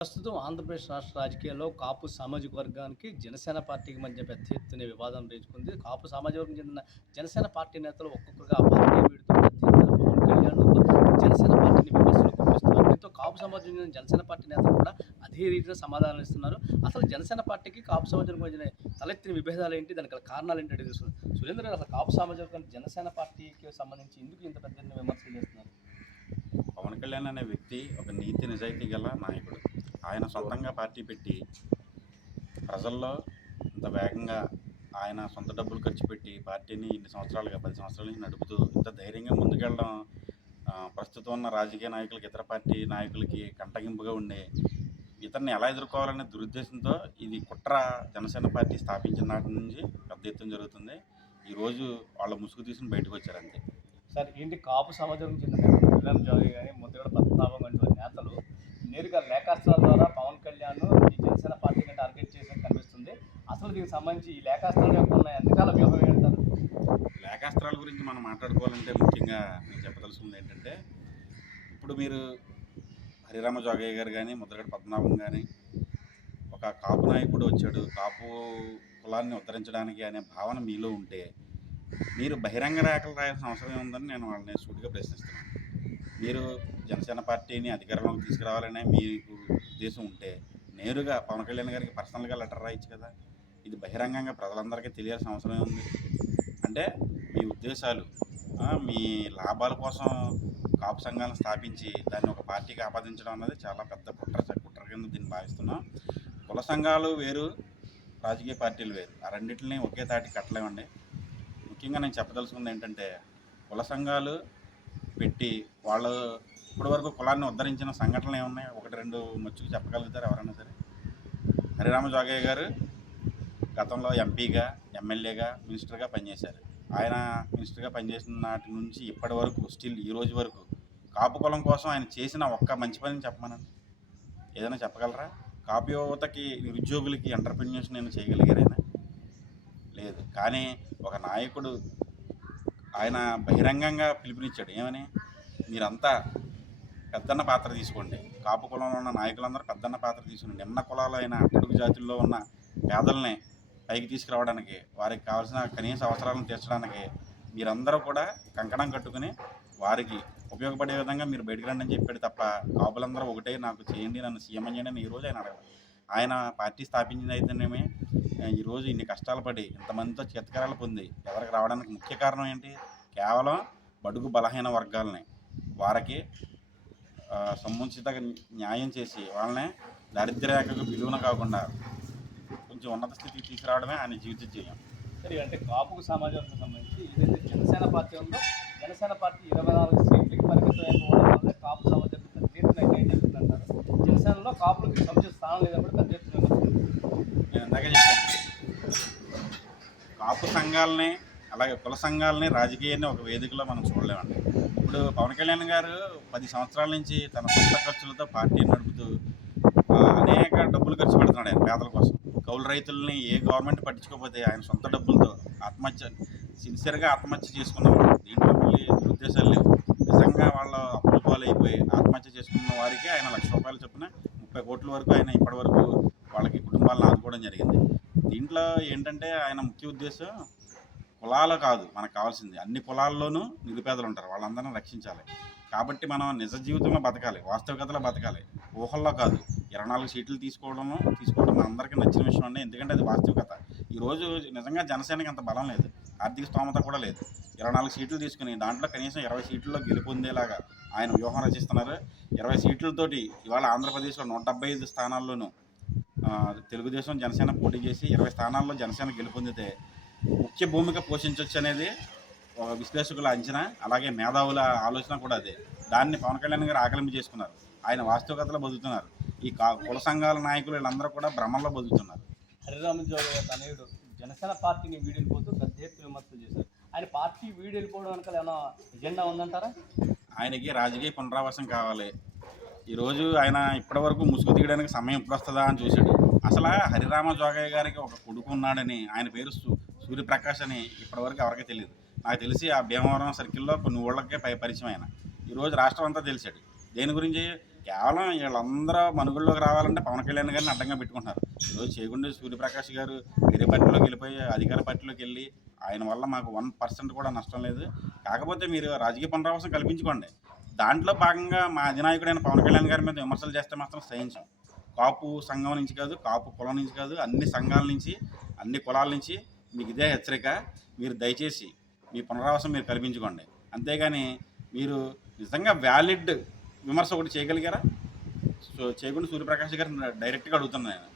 ప్రస్తుతం ఆంధ్రప్రదేశ్ రాష్ట్ర రాజకీయాల్లో కాపు సామాజిక వర్గానికి జనసేన పార్టీకి మధ్య పెద్ద ఎత్తున వివాదం రేచుకుంది కాపు సామాజిక వర్గం చెందిన జనసేన పార్టీ నేతలు ఒక్కొక్కరుగా ఆ పార్టీ వీడుతూ పవన్ కళ్యాణ్ జనసేన పార్టీని విమర్శలు కురిపిస్తున్నారు. దీంతో కాపు సమాజం చెందిన జనసేన పార్టీ నేతలు కూడా అదే రీతిలో సమాధానం ఇస్తున్నారు. అసలు జనసేన పార్టీకి కాపు సమాజం మధ్య తలెత్తిన విభేదాలు ఏంటి? దానికి కారణాలు ఏంటి? అడిగి తెలుస్తుంది సురేంద్ర గారు అసలు కాపు సామాజిక వర్గం జనసేన పార్టీకి సంబంధించి ఎందుకు ఇంత పెద్ద ఎత్తున విమర్శలు చేస్తున్నారు? పవన్ కళ్యాణ్ అనే వ్యక్తి ఒక నీతి నిజాయితీ గల నాయకుడు. ఆయన సొంతంగా పార్టీ పెట్టి ప్రజల్లో ఇంత వేగంగా ఆయన సొంత డబ్బులు ఖర్చు పెట్టి పార్టీని ఇన్ని సంవత్సరాలుగా పది సంవత్సరాలు నుంచి నడుపుతూ ఇంత ధైర్యంగా ముందుకెళ్ళడం ప్రస్తుతం ఉన్న రాజకీయ నాయకులకి ఇతర పార్టీ నాయకులకి కంటగింపుగా ఉండే ఇతన్ని ఎలా ఎదుర్కోవాలనే దురుద్దేశంతో ఇది కుట్ర జనసేన పార్టీ స్థాపించిన నాటి నుంచి పెద్ద ఎత్తున జరుగుతుంది. ఈరోజు వాళ్ళ ముసుగు తీసుకుని బయటకు వచ్చారు అంతే. సార్ ఏంటి కాపు సమాజం చెందిన జోగి కానీ ముద్రగడ పద్మనాభం వంటి నేతలు. నేరుగా లేఖాస్త్రాల ద్వారా పవన్ కళ్యాణ్ ఈ జనసేన పార్టీని టార్గెట్ చేసినట్టు కనిపిస్తుంది. అసలు దీనికి సంబంధించి ఈ లేఖాస్త్రాల యొక్క ఉన్న ఎంతకాల వ్యూహం ఏంటారు లేఖాస్త్రాల గురించి మనం మాట్లాడుకోవాలంటే ముఖ్యంగా నేను చెప్పదలుచుకుంది ఏంటంటే ఇప్పుడు మీరు హరిరామ జోగయ్య గారు కానీ ముద్రగడ పద్మనాభం కానీ ఒక కాపు నాయకుడు వచ్చాడు. కాపు కులాన్ని ఉద్ధరించడానికి అనే భావన మీలో ఉంటే మీరు బహిరంగ రేఖలు రాయాల్సిన అవసరం ఉందని నేను వాళ్ళని సూటిగా ప్రశ్నిస్తున్నాను. మీరు జనసేన పార్టీని అధికారంలోకి తీసుకురావాలనే మీకు ఉద్దేశం ఉంటే నేరుగా పవన్ కళ్యాణ్ గారికి పర్సనల్గా లెటర్ రాయొచ్చు కదా. ఇది బహిరంగంగా ప్రజలందరికీ తెలియాల్సిన అవసరం ఉంది అంటే మీ ఉద్దేశాలు మీ లాభాల కోసం కాపు సంఘాలను స్థాపించి దాన్ని ఒక పార్టీకి ఆపాదించడం అన్నది చాలా పెద్ద కుట్ర కుట్ర కింద దీన్ని భావిస్తున్నాం. కుల సంఘాలు వేరు రాజకీయ పార్టీలు వేరు. ఆ రెండింటిని ఒకే తాటి కట్టలేమండి. ముఖ్యంగా నేను చెప్పదలుచుకుంది ఏంటంటే కుల సంఘాలు పెట్టి వాళ్ళు ఇప్పటివరకు కులాన్ని ఉద్ధరించిన సంఘటనలు ఏమున్నాయి? ఒకటి రెండు మచ్చుకు చెప్పగలుగుతారు ఎవరైనా సరే? హరిరామ జోగయ్య గారు గతంలో ఎంపీగా ఎమ్మెల్యేగా మినిస్టర్గా పనిచేశారు. ఆయన మినిస్టర్గా పనిచేసిన నాటి నుంచి ఇప్పటి వరకు స్టిల్ ఈ రోజు వరకు కాపు కులం కోసం ఆయన చేసిన ఒక్క మంచి పని చెప్పమనండి. ఏదైనా చెప్పగలరా? కాపు యువతకి నిరుద్యోగులకి ఎంటర్ప్రిన్యూర్స్ నేను చేయగలిగారైనా? లేదు. కానీ ఒక నాయకుడు ఆయన బహిరంగంగా పిలుపునిచ్చాడు. ఏమని? మీరంతా పెద్దన్న పాత్ర తీసుకోండి. కాపు కులంలో ఉన్న నాయకులందరూ పెద్దన్న పాత్ర తీసుకుని కులాలు కులాలైన అట్టడుగు జాతుల్లో ఉన్న పేదల్ని పైకి తీసుకురావడానికి వారికి కావాల్సిన కనీస అవసరాలను తీర్చడానికి మీరందరూ కూడా కంకణం కట్టుకుని వారికి ఉపయోగపడే విధంగా మీరు బయటకు రండి అని చెప్పాడు తప్ప కాపులందరూ ఒకటే నాకు చేయండి నన్ను సీఎం అని చేయండి అని ఈరోజు ఆయన అడగదు ఆయన పార్టీ స్థాపించింది అయితేనేమి ఈరోజు ఇన్ని కష్టాలు పడి ఇంతమందితో చేతకరాలు పొంది ఎవరికి రావడానికి ముఖ్య కారణం ఏంటి? కేవలం బడుగు బలహీన వర్గాలని వారికి సముచిత న్యాయం చేసి వాళ్ళని దారిద్ర్యరేఖకు విలువన కాకుండా కొంచెం ఉన్నత స్థితికి తీసుకురావడమే ఆయన జీవిత ధ్యేయం సరే అంటే కాపుకు సమాజానికి సంబంధించి ఏదైతే జనసేన పార్టీ ఉందో జనసేన పార్టీ ఇరవై నాలుగు సీట్లకి పరిమితం అయిపోవడం వల్ల కాపు సమాజం పెద్ద ఎత్తున ఏం జరుగుతుందంటారు జనసేనలో కాపులకు సముచిత స్థానం లేదని పెద్ద ఎత్తున నేను ఇందాక చెప్పాను. కాపు సంఘాలని అలాగే కుల సంఘాలని రాజకీయాన్ని ఒక వేదికలో మనం చూడలేమండి. ఇప్పుడు పవన్ కళ్యాణ్ గారు పది సంవత్సరాల నుంచి తన సొంత ఖర్చులతో పార్టీని నడుపుతూ అనేక డబ్బులు ఖర్చు పెడుతున్నాడు ఆయన పేదల కోసం. కౌలు రైతుల్ని ఏ గవర్నమెంట్ పట్టించుకోకపోతే ఆయన సొంత డబ్బులతో ఆత్మహత్య సిన్సియర్గా ఆత్మహత్య చేసుకున్నాం దీంట్లో ముప్పై వరకు ఆయన ఇప్పటి వరకు వాళ్ళకి కుటుంబాలను ఆదుకోవడం జరిగింది. దీంట్లో ఏంటంటే ఆయన ముఖ్య ఉద్దేశం కులాల కాదు మనకు కావాల్సింది. అన్ని కులాల్లోనూ నిరుపేదలు ఉంటారు వాళ్ళందరినీ రక్షించాలి. కాబట్టి మనం నిజ జీవితంలో బతకాలి వాస్తవికతలో బతకాలి. ఊహల్లో కాదు. ఇరవై నాలుగు సీట్లు తీసుకోవడం తీసుకోవడం మనందరికీ నచ్చిన విషయం అండి. ఎందుకంటే అది వాస్తవికత. ఈరోజు నిజంగా జనసేనకి అంత బలం లేదు. ఆర్థిక స్తోమత కూడా లేదు. ఇరవై నాలుగు సీట్లు తీసుకుని దాంట్లో కనీసం ఇరవై సీట్లలో గెలుపొందేలాగా ఆయన వ్యూహం రచిస్తున్నారు. ఇరవై సీట్లతోటి ఇవాళ ఆంధ్రప్రదేశ్లో నూట డెబ్బై ఐదు స్థానాల్లోనూ తెలుగుదేశం జనసేన పోటీ చేసి ఇరవై స్థానాల్లో జనసేన గెలుపొందితే ముఖ్య భూమిక పోషించవచ్చు అనేది ఒక విశ్లేషకుల అంచనా అలాగే మేధావుల ఆలోచన కూడా అదే. దాన్ని పవన్ కళ్యాణ్ గారు ఆకలింపు చేసుకున్నారు. ఆయన వాస్తవికతలో బతుకుతున్నారు. ఈ కా కుల సంఘాల నాయకులు వీళ్ళందరూ కూడా భ్రమంలో బతుకుతున్నారు. హరిరామ జోగయ్య తనయుడు జనసేన పార్టీని వీడెళ్ళిపోతూ పెద్ద దీర్ఘ విమర్శలు చేశారు. ఆయన పార్టీ వీడెళ్ళిపోవడం వెనకాల ఏమైనా ఎజెండా ఉందంటారా? ఆయనకి రాజకీయ పునరావాసం కావాలి. ఈరోజు ఆయన ఇప్పటివరకు ముసుగు తీయడానికి సమయం ఎప్పుడు వస్తుందా అని చూశాడు. అసలు హరిరామ జోగయ్య గారికి ఒక కొడుకు ఉన్నాడని ఆయన పేరు సూ సూర్యప్రకాష్ అని ఇప్పటివరకు ఎవరికీ తెలియదు. నాకు తెలిసి ఆ భీమవరం సర్కిల్లో కొన్ని ఊళ్ళకే పై పరిచయం ఆయన. ఈరోజు రాష్ట్రం అంతా తెలిసాడు. దేని గురించి? కేవలం వీళ్ళందరూ మనుగుల్లోకి రావాలంటే పవన్ కళ్యాణ్ గారిని అడ్డంగా పెట్టుకుంటున్నారు. ఈరోజు చేయకుండా సూర్యప్రకాష్ గారు వేరే పార్టీలోకి వెళ్ళిపోయి అధికార పార్టీలోకి వెళ్ళి ఆయన వల్ల మాకు వన్ పర్సెంట్ కూడా నష్టం లేదు. కాకపోతే మీరు రాజకీయ పునరావాసం కల్పించుకోండి. దాంట్లో భాగంగా మా అధినాయకుడైన పవన్ కళ్యాణ్ గారి మీద విమర్శలు చేస్తే మాత్రం సహించాం. కాపు సంఘం నుంచి కాదు కాపు కులం నుంచి కాదు అన్ని సంఘాల నుంచి అన్ని కులాల నుంచి మీకు ఇదే హెచ్చరిక. మీరు దయచేసి మీ పునరావాసం మీరు కల్పించుకోండి. అంతేగాని మీరు నిజంగా వ్యాలిడ్ విమర్శ ఒకటి చేయగలిగారా? సో చేయకుండా సూర్యప్రకాష్ గారు డైరెక్ట్గా అడుగుతున్నాను నేను.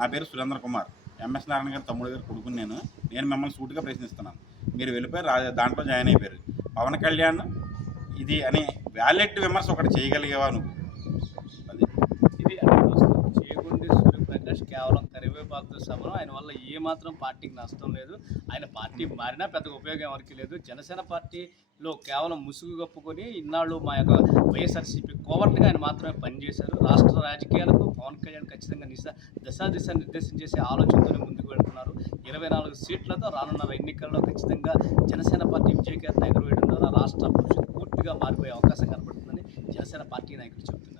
నా పేరు సురేంద్ర కుమార్. ఎంఎస్ నారాయణ గారి తమ్ముడు గారు కొడుకుని నేను. నేను మిమ్మల్ని సూటుగా ప్రశ్నిస్తున్నాను. మీరు వెళ్ళిపోయి రా దాంట్లో జాయిన్ అయిపోయారు. పవన్ కళ్యాణ్ ఇది అని వ్యాలెట్ విమర్శ ఒకటి చేయగలిగేవా నువ్వు అది ఇది అంటే ప్రస్తుతం చేగుండి సూర్యప్రకాష్ కేవలం కరివేపాకుతో సమానం ఆయన వల్ల ఏ మాత్రం పార్టీకి నష్టం లేదు. ఆయన పార్టీ మారినా పెద్దగా ఉపయోగం ఎవరికి లేదు. జనసేన పార్టీలో కేవలం ముసుగు కప్పుకొని ఇన్నాళ్ళు మా యొక్క వైఎస్ఆర్సీపీ కోవర్ట్గా ఆయన మాత్రమే పనిచేశారు. రాష్ట్ర రాజకీయాలకు పవన్ కళ్యాణ్ ఖచ్చితంగా నిశ దశా దిశ నిర్దేశం చేసే ఆలోచనతోనే ముందుకు వెళ్తున్నారు. ఇరవై నాలుగు సీట్లతో రానున్న ఎన్నికల్లో ఖచ్చితంగా జనసేన పార్టీ విజయకేతన ఎగురవేయడం ద్వారా రాష్ట్ర భవిష్యత్తు పూర్తిగా మారిపోయే అవకాశం కనబడుతుందని జనసేన పార్టీ నాయకులు చెబుతున్నారు.